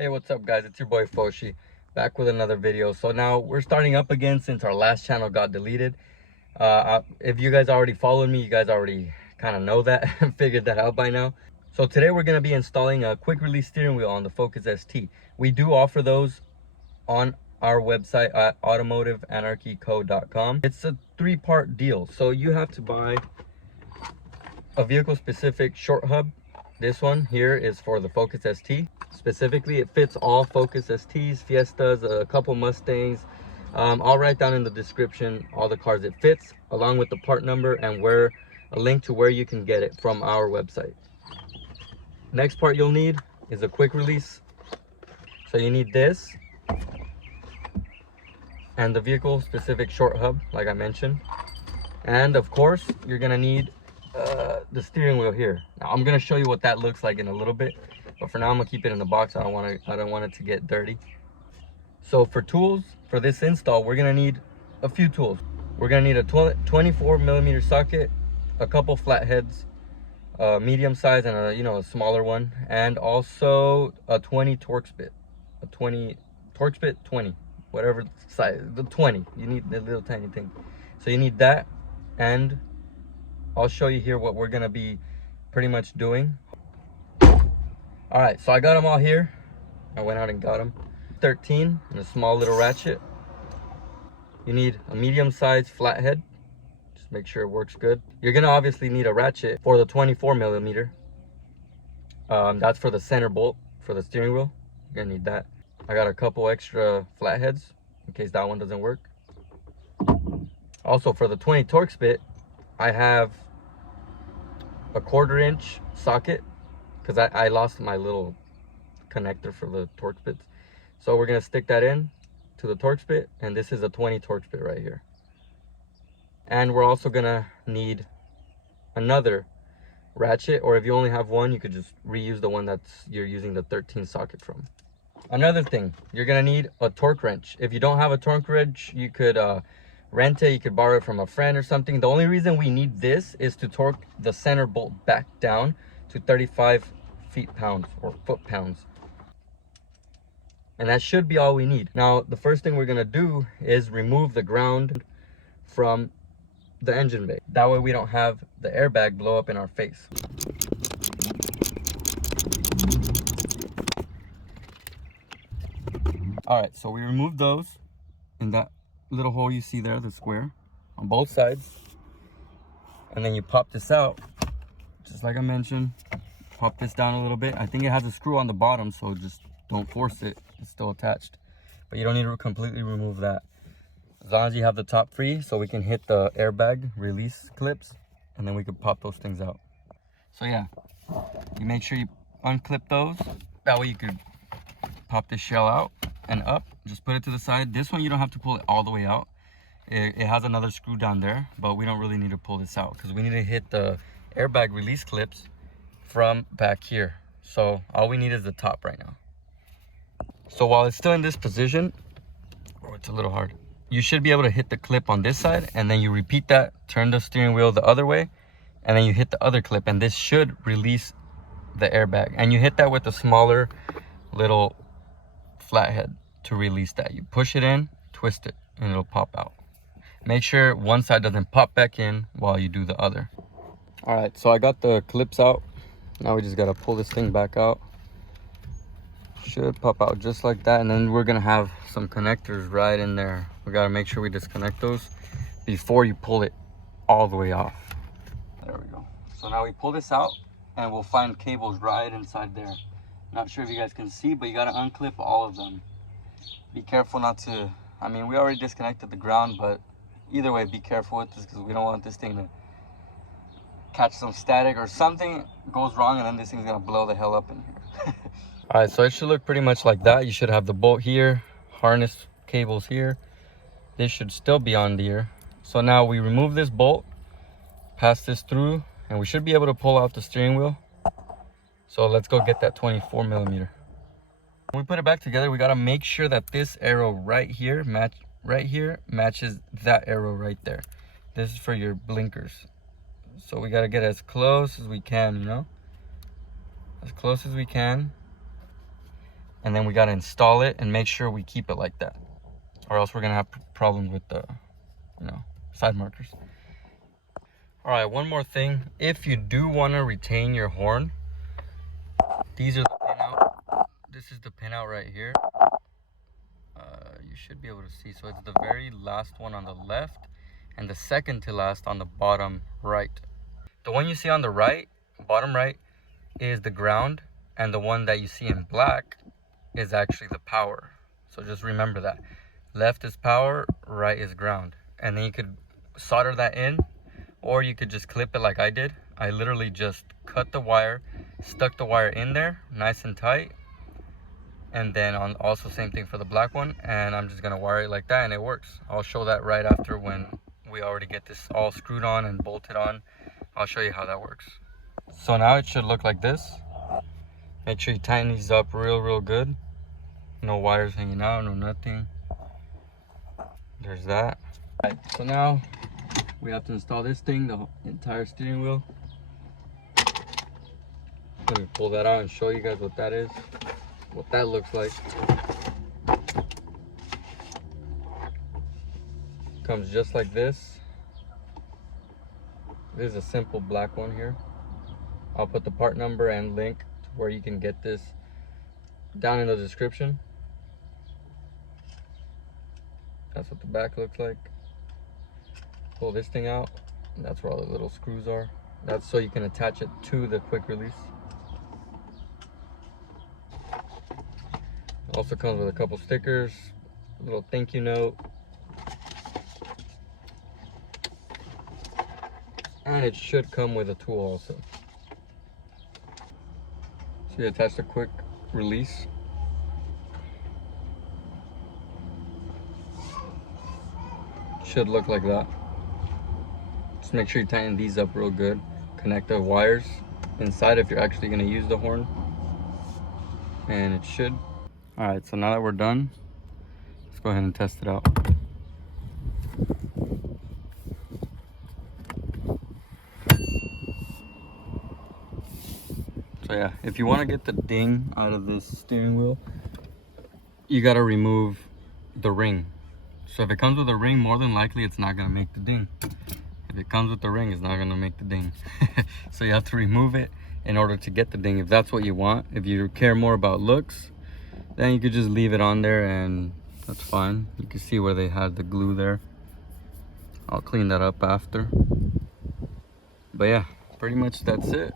Hey, what's up guys? It's your boy Foshi back with another video. So now we're starting up again since our last channel got deleted. If you guys already followed me, you guys already kind of know that and figured that out by now. So today we're going to be installing a quick release steering wheel on the Focus ST. We do offer those on our website at automotiveanarchyco.com. It's a 3-part deal. So you have to buy a vehicle specific short hub. This one here is for the Focus ST. Specifically, it fits all Focus STs, Fiestas, a couple Mustangs. I'll write down in the description all the cars it fits, along with the part number and a link to where you can get it from our website. Next part you'll need is a quick release. So you need this and the vehicle specific short hub, like I mentioned. And of course, you're gonna need the steering wheel here. Now I'm gonna show you what that looks like in a little bit, but for now I'm gonna keep it in the box. I don't want it to get dirty. So for tools for this install, we're gonna need a few tools. We're gonna need a 24mm socket, a couple flatheads, medium size and a smaller one, and also a 20 Torx bit, a 20 Torx bit, 20, whatever size, the 20. You need the little tiny thing. So you need that, and I'll show you here what we're gonna be pretty much doing. All right, so I got them all here. I went out and got them. 13 and a small little ratchet. You need a medium-sized flathead. Just make sure it works good. You're gonna obviously need a ratchet for the 24mm. That's for the center bolt for the steering wheel. You're gonna need that. I got a couple extra flatheads in case that one doesn't work. Also for the 20 Torx bit, I have a 1/4-inch socket because I lost my little connector for the Torx bits. So we're gonna stick that in to the Torx bit, and this is a 20 Torx bit right here. And we're also gonna need another ratchet, or if you only have one, you could just reuse the one you're using the 13 socket from. Another thing, you're gonna need a torque wrench. If you don't have a torque wrench, you could rent it, you could borrow it from a friend or something. The only reason we need this is to torque the center bolt back down to 35 feet-pounds or foot-pounds. And that should be all we need. Now, the first thing we're gonna do is remove the ground from the engine bay. That way we don't have the airbag blow up in our face. All right, so we removed those in that little hole you see there, the square, on both sides. And then you pop this out, just like I mentioned. Pop this down a little bit. I think it has a screw on the bottom, so just don't force it. It's still attached. But you don't need to completely remove that. As long as you have the top free, so we can hit the airbag release clips, and then we can pop those things out. So yeah, you make sure you unclip those. That way you could pop this shell out and up. Just put it to the side. This one you don't have to pull it all the way out. It has another screw down there, but we don't really need to pull this out because we need to hit the airbag release clips from back here. So all we need is the top right now. So while it's still in this position, oh, it's a little hard, you should be able to hit the clip on this side, and then you repeat that, turn the steering wheel the other way, and then you hit the other clip, and this should release the airbag. And you hit that with a smaller little flathead to release that. You push it in, twist it, and it'll pop out. Make sure one side doesn't pop back in while you do the other. All right, so I got the clips out. Now we just gotta pull this thing back out. Should pop out just like that, and then we're gonna have some connectors right in there. We gotta make sure we disconnect those before you pull it all the way off. There we go. So now we pull this out, and we'll find cables right inside there. Not sure if you guys can see, but you gotta unclip all of them. Be careful not to, I mean, we already disconnected the ground, but either way, be careful with this because we don't want this thing to catch some static or something goes wrong, and then this thing's gonna blow the hell up in here. All right, so it should look pretty much like that. You should have the bolt here, harness cables here. This should still be on here. So now we remove this bolt, pass this through, and we should be able to pull out the steering wheel. So let's go get that 24mm. When we put it back together, we gotta make sure that this arrow right here matches that arrow right there. This is for your blinkers. So we gotta get as close as we can, you know? As close as we can. and then we got to install it and make sure we keep it like that, or else we're gonna have problems with the, you know, side markers. All right, one more thing. If you do want to retain your horn, these are the pinout. This is the pinout right here. You should be able to see. So it's the very last one on the left and the second to last on the bottom right. The one you see on the right, bottom right, is the ground, and the one that you see in black is actually the power. So just remember that. Left is power, right is ground. And then you could solder that in, or you could just clip it like I did. I literally just cut the wire, stuck the wire in there nice and tight, and then on also same thing for the black one, and I'm just gonna wire it like that, and it works. I'll show that right after when we already get this all screwed on and bolted on. I'll show you how that works. So now it should look like this. Make sure you tighten these up real good. No wires hanging out, no nothing. There's that. All right, so now we have to install this thing, the entire steering wheel. Let me pull that out and show you guys what that is, what that looks like. Comes just like this. This is a simple black one here. I'll put the part number and link to where you can get this down in the description. That's what the back looks like. Pull this thing out, and that's where all the little screws are. That's so you can attach it to the quick release. It also comes with a couple stickers, a little thank you note, and it should come with a tool also. So you attach the quick release. Should look like that. Just make sure you tighten these up real good. Connect the wires inside if you're actually going to use the horn, and it should. All right, so now that we're done, let's go ahead and test it out. So yeah, if you want to get the ding out of this steering wheel, you got to remove the ring. So if it comes with a ring, more than likely it's not going to make the ding. If it comes with the ring, it's not going to make the ding. So you have to remove it in order to get the ding, if that's what you want. If you care more about looks, then you could just leave it on there and that's fine. You can see where they had the glue there. I'll clean that up after. But yeah, pretty much that's it.